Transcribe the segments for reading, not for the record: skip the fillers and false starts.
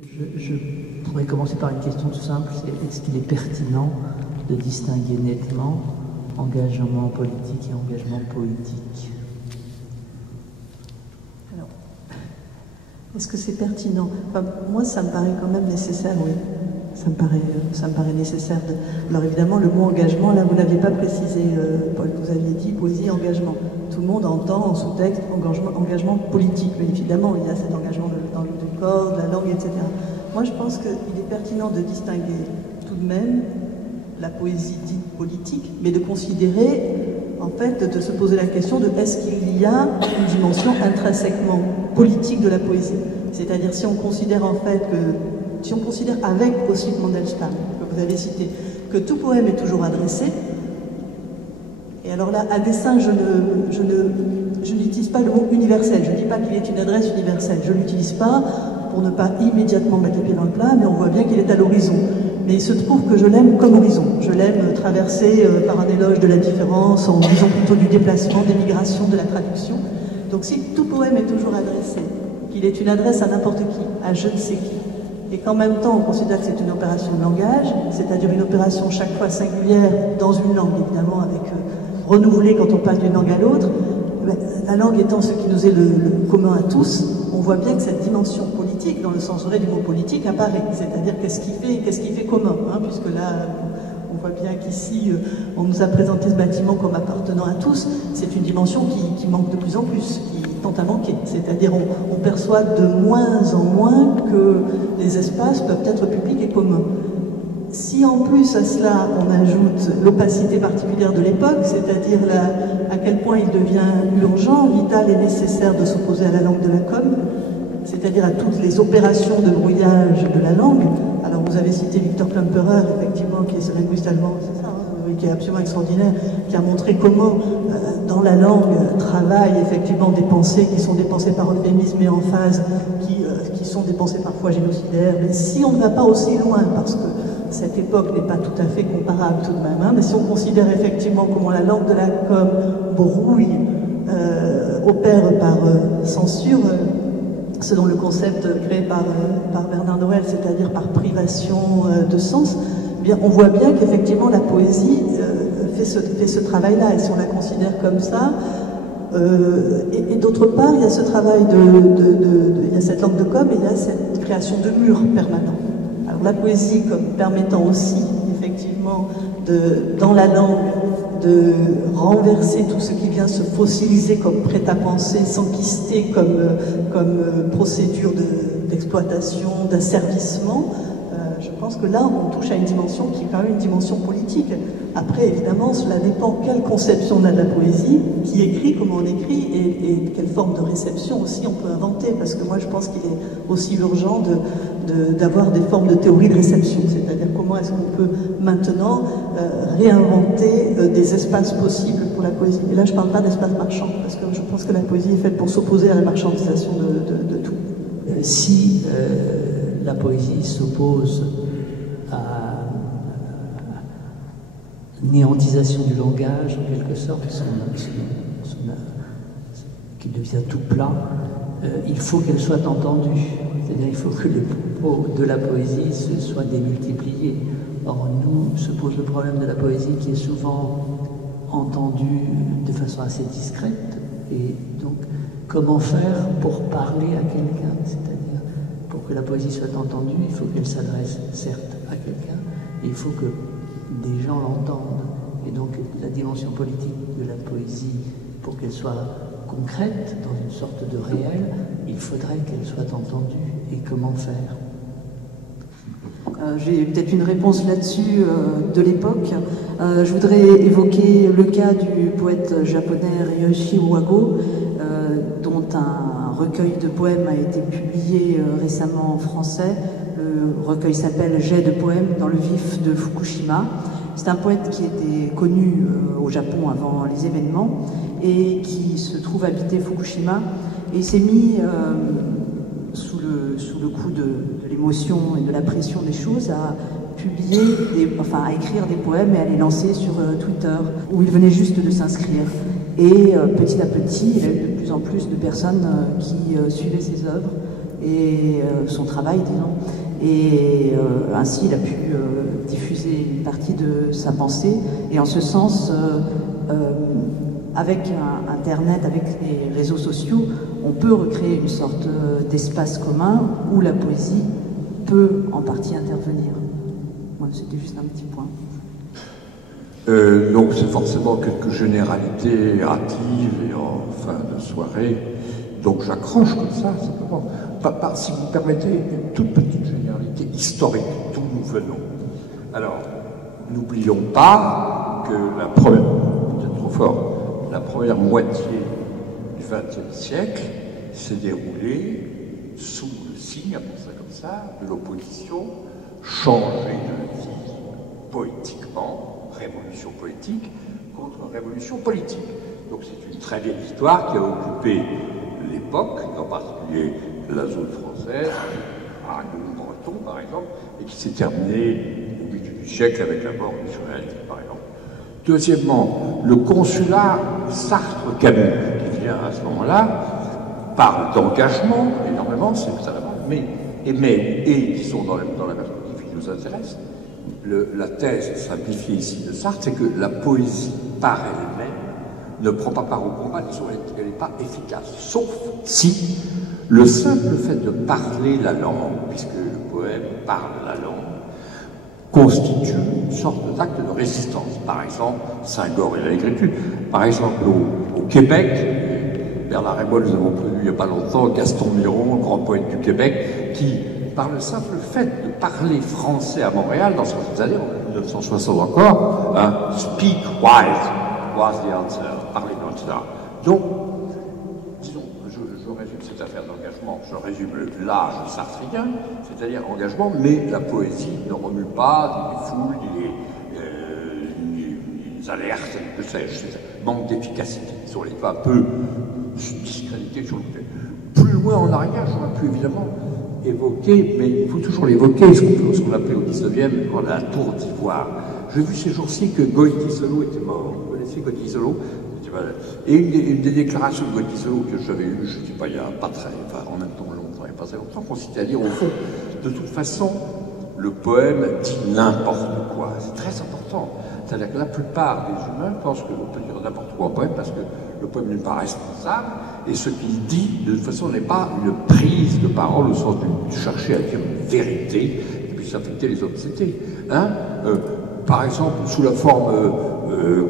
Je pourrais commencer par une question tout simple. Est-ce qu'il est pertinent de distinguer nettement engagement politique et engagement poétique? Alors, est-ce que c'est pertinent? Enfin, moi, ça me paraît quand même nécessaire, oui. Ça me paraît nécessaire. Alors évidemment, le mot engagement, là, vous ne l'aviez pas précisé, Paul, vous aviez dit poésie, engagement. Tout le monde entend en sous-texte engagement politique, mais évidemment, il y a cet engagement dans le corps, de la langue, etc. Moi, je pense qu'il est pertinent de distinguer tout de même la poésie dite politique, mais de considérer, en fait, de se poser la question de est-ce qu'il y a une dimension intrinsèquement politique de la poésie? C'est-à-dire si on considère en fait si on considère avec Ossip Mandelstam, que vous avez cité, que tout poème est toujours adressé, et alors là, à dessein, je n'utilise pas le mot universel, je ne dis pas qu'il est une adresse universelle, je ne l'utilise pas pour ne pas immédiatement mettre les pieds dans le plat, mais on voit bien qu'il est à l'horizon. Mais il se trouve que je l'aime comme horizon. Je l'aime traversé par un éloge de la différence, en disant plutôt du déplacement, des migrations, de la traduction. Donc si tout poème est toujours adressé, qu'il est une adresse à n'importe qui, à je ne sais qui, et qu'en même temps on considère que c'est une opération de langage, c'est-à-dire une opération chaque fois singulière dans une langue, évidemment, avec renouvelée quand on passe d'une langue à l'autre, la langue étant ce qui nous est le commun à tous, on voit bien que cette dimension politique, dans le sens vrai du mot politique, apparaît. C'est-à-dire qu'est-ce qui fait commun, hein, puisque là, on voit bien qu'ici, on nous a présenté ce bâtiment comme appartenant à tous. C'est une dimension qui manque de plus en plus, qui tend à manquer. C'est-à-dire on perçoit de moins en moins que les espaces peuvent être publics et communs. Si en plus à cela on ajoute l'opacité particulière de l'époque, c'est-à-dire à quel point il devient urgent, vital et nécessaire de s'opposer à la langue de la com', c'est-à-dire à toutes les opérations de brouillage de la langue. Alors vous avez cité Victor Klemperer, effectivement, qui est ce linguiste allemand, c'est ça, hein, qui est absolument extraordinaire, qui a montré comment dans la langue travaillent effectivement des pensées qui sont des pensées par euphémisme et emphase, qui sont des pensées parfois génocidaires. Mais si on ne va pas aussi loin, parce que cette époque n'est pas tout à fait comparable tout de même, hein, mais si on considère effectivement comment la langue de la com brouille, opère par censure, selon le concept créé par Bernard Noël, c'est-à-dire par privation de sens, eh bien, on voit bien qu'effectivement la poésie fait ce travail-là, et si on la considère comme ça, et d'autre part, il y a ce travail il y a cette langue de com, et il y a cette création de murs permanents. Alors la poésie comme permettant aussi, effectivement, dans la langue, de renverser tout ce qui vient se fossiliser comme prêt-à-penser, s'enquister comme procédure d'exploitation, d'asservissement. Je pense que là, on touche à une dimension qui est quand même une dimension politique. Après, évidemment, cela dépend quelle conception on a de la poésie, qui écrit, comment on écrit, et quelle forme de réception aussi on peut inventer. Parce que moi, je pense qu'il est aussi urgent d'avoir des formes de théorie de réception. C'est-à-dire comment est-ce qu'on peut maintenant réinventer des espaces possibles pour la poésie. Et là, je ne parle pas d'espace marchand, parce que je pense que la poésie est faite pour s'opposer à la marchandisation de tout. Si la poésie s'oppose à néantisation du langage, en quelque sorte, qui devient tout plat, il faut qu'elle soit entendue. C'est-à-dire il faut que les propos de la poésie soient démultipliés. Or, nous se pose le problème de la poésie qui est souvent entendue de façon assez discrète. Et donc, comment faire pour parler à quelqu'un? C'est-à-dire, pour que la poésie soit entendue, il faut qu'elle s'adresse certes à quelqu'un, et il faut que des gens l'entendent. Et donc la dimension politique de la poésie, pour qu'elle soit concrète, dans une sorte de réel, il faudrait qu'elle soit entendue. Et comment faire? J'ai peut-être une réponse là-dessus de l'époque. Je voudrais évoquer le cas du poète japonais Ryoshi Uwago, dont un recueil de poèmes a été publié récemment en français. Le recueil s'appelle « Jets de poèmes dans le vif de Fukushima ». C'est un poète qui était connu au Japon avant les événements et qui se trouve habiter Fukushima, et il s'est mis sous le coup de l'émotion et de la pression des choses à publier, à écrire des poèmes et à les lancer sur Twitter, où il venait juste de s'inscrire. Et petit à petit, il y a eu de plus en plus de personnes qui suivaient ses œuvres et son travail, disons. Et ainsi, il a pu diffuser une partie de sa pensée. Et en ce sens, avec Internet, avec les réseaux sociaux, on peut recréer une sorte d'espace commun où la poésie peut en partie intervenir. Voilà, c'était juste un petit point. Donc c'est forcément quelques généralités hâtives et en fin de soirée. Donc j'accroche comme ça, simplement. Si vous permettez, une toute petite généralité historique d'où nous venons. Alors, n'oublions pas que la première, peut-être trop fort, la première moitié du XXe siècle s'est déroulée sous le signe, appelons ça comme ça, de l'opposition, changée de vie poétiquement, révolution poétique, contre révolution politique. Donc c'est une très vieille histoire qui a occupé l'époque, en particulier la zone française, Aragon-Breton par exemple, et qui s'est terminée au milieu du siècle avec la mort d'Israël par exemple. Deuxièmement, le consulat Sartre-Camus, qui vient à ce moment-là, parle d'engagement énormément, c'est ça et qui sont dans la perspective qui nous intéresse. La thèse simplifiée ici de Sartre, c'est que la poésie par elle-même ne prend pas part au combat, elle n'est pas efficace, sauf si le simple fait de parler la langue, puisque le poème parle la langue, constitue une sorte d'acte de résistance. Par exemple, Senghor et l'écriture. Par exemple, au Québec, Bernard Rémol, nous avons connu il n'y a pas longtemps, Gaston Miron, le grand poète du Québec, qui, par le simple fait de parler français à Montréal, dans ces années, en 1960 encore, speak wise was the answer, parler dans etc. Donc, disons, je résume cette affaire d'engagement, je résume l'âge sartrien, c'est-à-dire engagement, mais la poésie ne remue pas les foules, les alertes, que sais-je, manque d'efficacité. On les va un peu discréditer sur le thème. Plus loin en arrière, j'aurais pu évidemment évoquer, mais il faut toujours l'évoquer, ce qu'on appelait au 19e la tour d'ivoire. J'ai vu ces jours-ci que Goïti-Solo était mort. Vous connaissez Goïti-Solo? Et une des déclarations de Goïti-Solo que j'avais eues, je ne sais pas, il y a pas très, enfin en même temps longtemps, il n'y a pas très longtemps, consistait à dire au fond, de toute façon, le poème dit n'importe quoi. C'est très important. C'est-à-dire que la plupart des humains pensent qu'on peut dire n'importe quoi au poème parce que le poème n'est pas responsable et ce qu'il dit, de toute façon, n'est pas une prise de parole au sens de chercher à dire une vérité qui puisse affecter les autres. C'était, par exemple, sous la forme,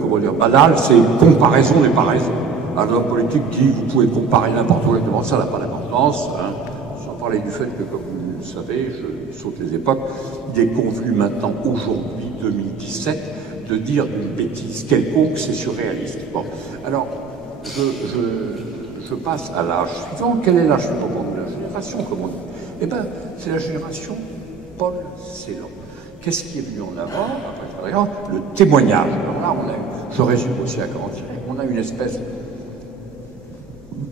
comment dire, banale, c'est une comparaison n'est pas raison. Un homme politique dit vous pouvez comparer n'importe quoi, exactement ça n'a pas d'importance. Sans parler du fait que, comme vous le savez, je saute les époques, il est convenu maintenant, aujourd'hui, 2017, de dire une bêtise quelconque, c'est surréaliste. Bon, alors, je passe à l'âge suivant. Quel est l'âge suivant? La génération, comme on dit. Eh bien, c'est la génération Paul Celan. Qu'est-ce qui est venu en avant? Après, le témoignage. Alors là, je résume aussi à grand tiret, on a une espèce,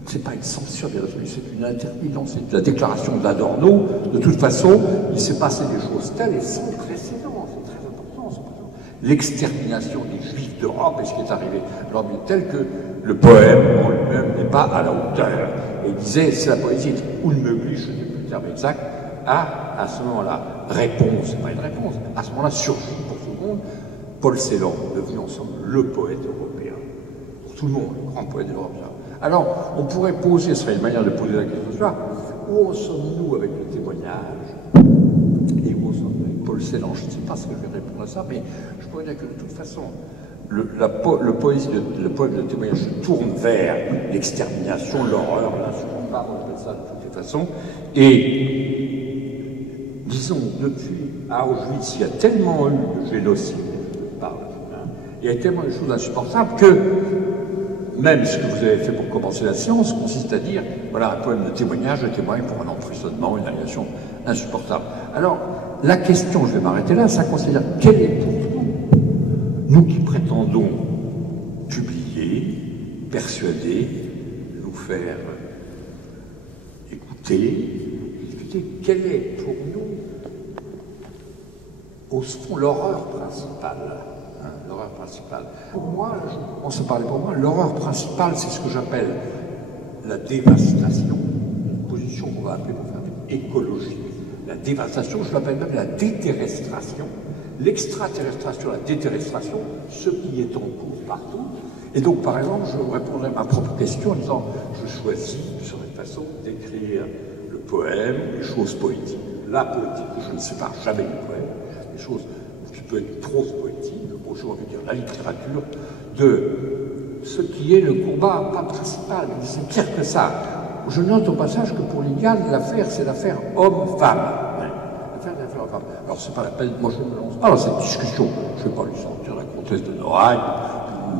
c'est pas une censure, bien sûr, c'est une interminence, c'est la déclaration d'Adorno. De toute façon, il s'est passé des choses telles et sans précédent, c'est très important. L'extermination des Juifs d'Europe et ce qui est arrivé, alors, tel que le poème en lui-même n'est pas à la hauteur. Et il disait, c'est la poésie, Unmöglich, je n'ai plus le terme exact, à ce moment-là, réponse, c'est pas une réponse, à ce moment-là surgit pour tout le monde Paul Celan, devenu ensemble le poète européen. Pour tout le monde, le grand poète européen. Alors, on pourrait poser, ce serait une manière de poser la question ce soir, où en sommes-nous avec le témoignage et où en sommes-nous avec Paul Celan? Je ne sais pas ce que je vais répondre à ça, mais je pourrais dire que de toute façon, le poème de témoignage se tourne vers l'extermination, l'horreur, l'insupportable, on appelle ça de toutes les façons, et disons, depuis Auschwitz, il y a tellement eu de génocide par il y a tellement de choses insupportables que même ce que vous avez fait pour commencer la séance consiste à dire, voilà, un poème de témoignage, je témoigne pour un emprisonnement, une annulation insupportable. Alors, la question, je vais m'arrêter là, ça consiste à dire, quel est pour nous qui prétendons publier, persuader, nous faire écouter, discuter, quelle est pour nous au fond, l'horreur principale. L'horreur principale. Pour moi, on se parlait pour moi, l'horreur principale, c'est ce que j'appelle la dévastation. Une position qu'on va appeler pour faire écologique. La dévastation, je l'appelle même la déterrestration, l'extraterrestration, la déterrestration, ce qui est en cours partout. Et donc, par exemple, je répondrai à ma propre question en disant, je choisis sur une façon d'écrire le poème, les choses poétiques, la poétique, je ne sépare jamais du poème, les choses qui peuvent être prose poétique, j'ai envie de dire la littérature, de ce qui est le combat, pas principal, mais c'est pire que ça. Je note au passage que pour l'IGAL, l'affaire, c'est l'affaire homme-femme. L'affaire de l'affaire homme-femme. Alors, c'est pas la peine, moi je ne me lance pas dans cette discussion. Je ne vais pas lui sortir la comtesse de Noailles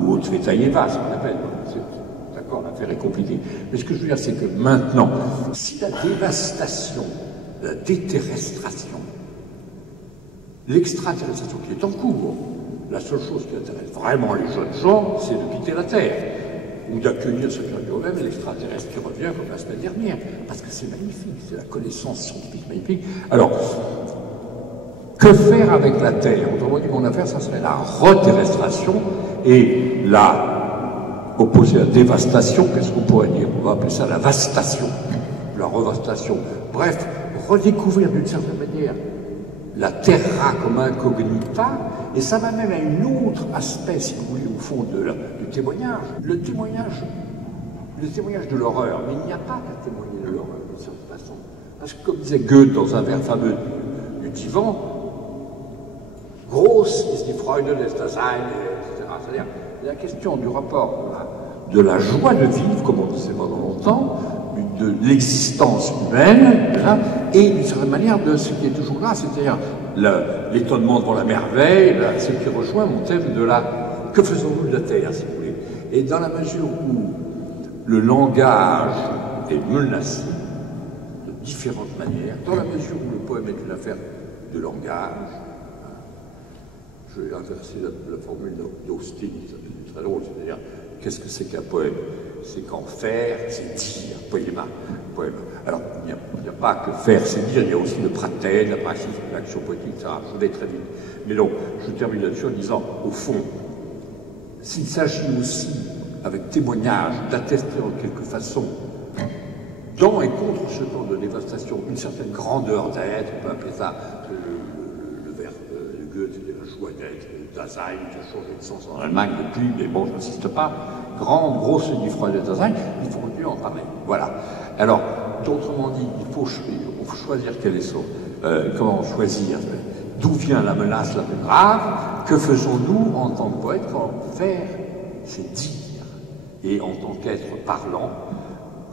ou Tsvetaïeva, c'est pas la peine. D'accord, l'affaire est compliquée. Mais ce que je veux dire, c'est que maintenant, si la dévastation, la déterrestration, l'extraterrestration qui est en cours, la seule chose qui intéresse vraiment les jeunes gens, c'est de quitter la Terre, ou d'accueillir ce qui revient au même, l'extraterrestre qui revient comme la semaine dernière, parce que c'est magnifique, c'est la connaissance scientifique magnifique. Alors, que faire avec la Terre? Autrement dit, mon affaire, ça serait la reterrestration et la opposée à dévastation, qu'est-ce qu'on pourrait dire? On va appeler ça la vastation, la revastation. Bref, redécouvrir d'une certaine manière la terra comme incognita, et ça m'amène à un autre aspect, si vous voulez, au fond du témoignage. Le témoignage de l'horreur, mais il n'y a pas qu'à témoigner de l'horreur, de cette façon. Parce que, comme disait Goethe dans un vers fameux du Divan, grosse ist die Freude des Dasein, etc. C'est-à-dire la question du rapport de la joie de vivre, comme on disait pendant longtemps, de l'existence humaine, et d'une certaine manière de ce qui est toujours là, c'est-à-dire l'étonnement devant la merveille, ce qui rejoint mon thème de la « que faisons-nous de la Terre », si vous voulez. Et dans la mesure où le langage est menacé de différentes manières, dans la mesure où le poème est une affaire de langage, je vais inverser la formule d'Austin, c'est très drôle, c'est-à-dire qu'est-ce que c'est qu'un poème? C'est qu'en faire, c'est dire, poéma, poème. Alors, il n'y a pas que faire, c'est dire, il y a aussi le pratène, la praxis, l'action poétique, etc. Je vais très vite. Mais donc, je termine là-dessus en disant, au fond, s'il s'agit aussi, avec témoignage, d'attester en quelque façon, dans et contre ce genre de dévastation, une certaine grandeur d'être, on peut appeler ça le vers de Goethe, c'était la joie d'être, Dasein, qui a changé de sens en Allemagne depuis, mais bon, je n'insiste pas. Grande, grosse die Freude des Dasein, il faut continuer en parler. Voilà. Alors, autrement dit, il faut choisir quel est son. Comment choisir? D'où vient la menace la plus grave? Que faisons-nous en tant que poète quand faire, c'est dire? Et en tant qu'être parlant,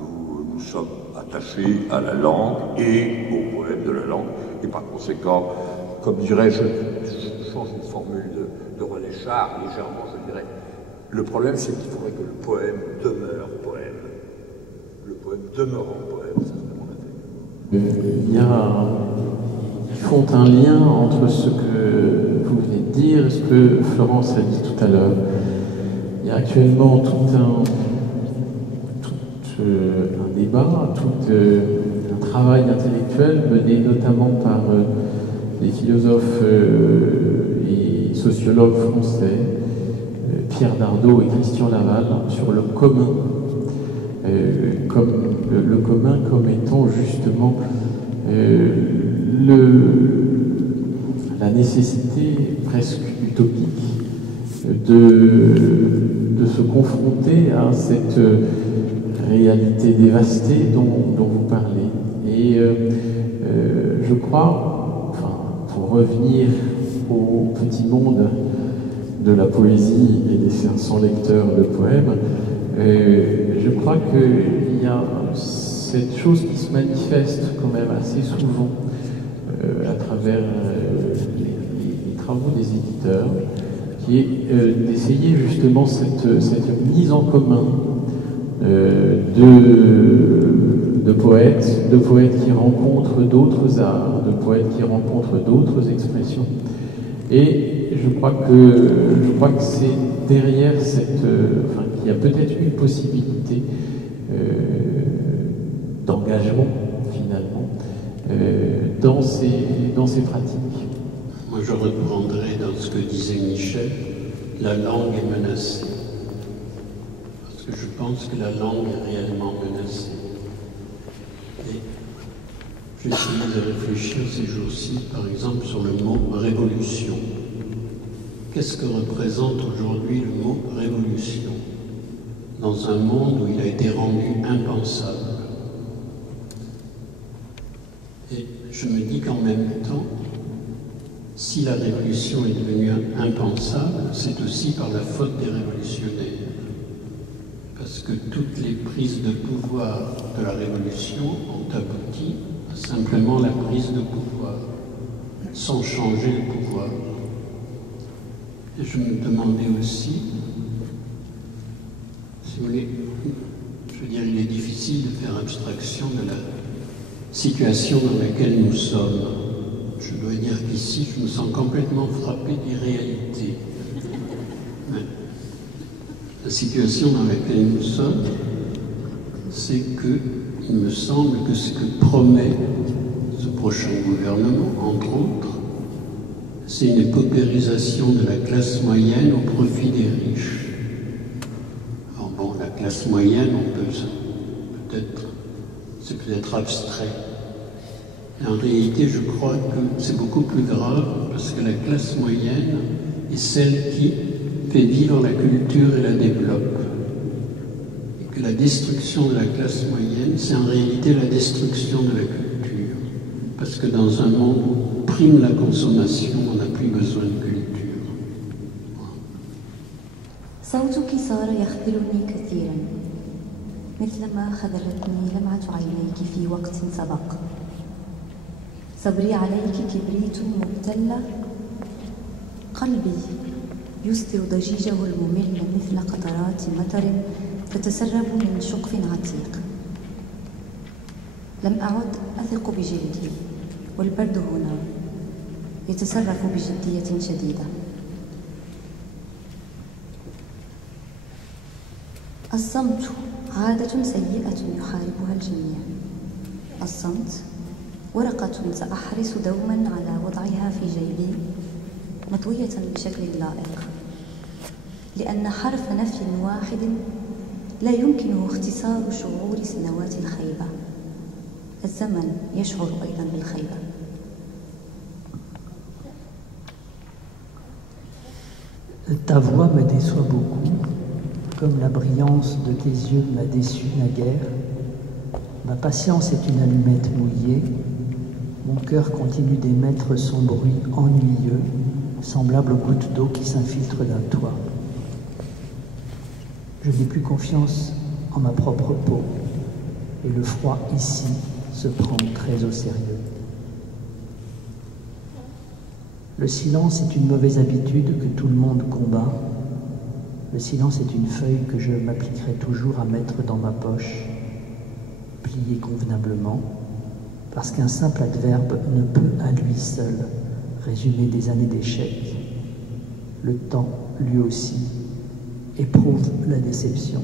nous sommes attachés à la langue et au poème de la langue, et par conséquent, comme dirais-je, je change une formule de René Char, légèrement, je dirais, le problème, c'est qu'il faudrait que le poème demeure poème. Le poème demeurant poème, ça serait mon avis. Ils font un lien entre ce que vous venez de dire et ce que Florence a dit tout à l'heure. Il y a actuellement tout un débat, tout un travail intellectuel mené notamment par des philosophes et sociologues français, Pierre Dardot et Christian Laval, sur le commun, comme le commun comme étant justement la nécessité presque utopique de se confronter à cette réalité dévastée dont vous parlez. Et je crois, pour revenir au petit monde de la poésie et des 500 lecteurs de poèmes, je crois qu'il y a cette chose qui se manifeste quand même assez souvent à travers les travaux des éditeurs, qui est d'essayer justement cette mise en commun de poètes qui rencontrent d'autres arts, de poètes qui rencontrent d'autres expressions. Et je crois que c'est derrière qu'il y a peut-être une possibilité d'engagement finalement dans ces pratiques. Moi je reprendrai dans ce que disait Michel, la langue est menacée. Parce que je pense que la langue est réellement menacée. Et J'essaie de réfléchir ces jours-ci, par exemple, sur le mot révolution. Qu'est-ce que représente aujourd'hui le mot révolution dans un monde où il a été rendu impensable? Et je me dis qu'en même temps, si la révolution est devenue impensable, c'est aussi par la faute des révolutionnaires. Parce que toutes les prises de pouvoir de la révolution ont abouti à simplement la prise de pouvoir, sans changer le pouvoir. Et je me demandais aussi, si vous voulez, je veux dire, il est difficile de faire abstraction de la situation dans laquelle nous sommes. Je dois dire qu'ici, je me sens complètement frappé des réalités. Mais la situation dans laquelle nous sommes, c'est que, il me semble que ce que promet ce prochain gouvernement, entre autres, c'est une paupérisation de la classe moyenne au profit des riches. Alors bon, la classe moyenne, c'est peut-être abstrait. En réalité, je crois que c'est beaucoup plus grave parce que la classe moyenne est celle qui fait vivre la culture et la développe. Et que la destruction de la classe moyenne, c'est en réalité la destruction de la culture. Parce que dans un monde où prime la consommation, on n'a plus besoin de culture. صوتك صار يخذلني كثيرا مثلما خذلتني لمعة عينيك في وقت سبق. صبري عليك كبريت مبتلى، قلبي يصدر ضجيجه الممل مثل قطرات مطر تتسرب من شقف عتيق. لم أعد أثق بجلدي، والبرد هنا يتصرف بجدية شديدة. الصمت عادة سيئة يحاربها الجميع. الصمت ورقة سأحرص دوما على وضعها في جيبي مطوية بشكل لائق، لأن حرف نفي واحد لا يمكنه اختصار شعور سنوات الخيبة. الزمن يشعر أيضا بالخيبة. Ta voix me déçoit beaucoup, comme la brillance de tes yeux m'a déçu naguère. Ma patience est une allumette mouillée, mon cœur continue d'émettre son bruit ennuyeux, semblable aux gouttes d'eau qui s'infiltrent d'un toit. Je n'ai plus confiance en ma propre peau, et le froid ici se prend très au sérieux. Le silence est une mauvaise habitude que tout le monde combat. Le silence est une feuille que je m'appliquerai toujours à mettre dans ma poche, pliée convenablement, parce qu'un simple adverbe ne peut à lui seul résumer des années d'échecs. Le temps, lui aussi, éprouve la déception.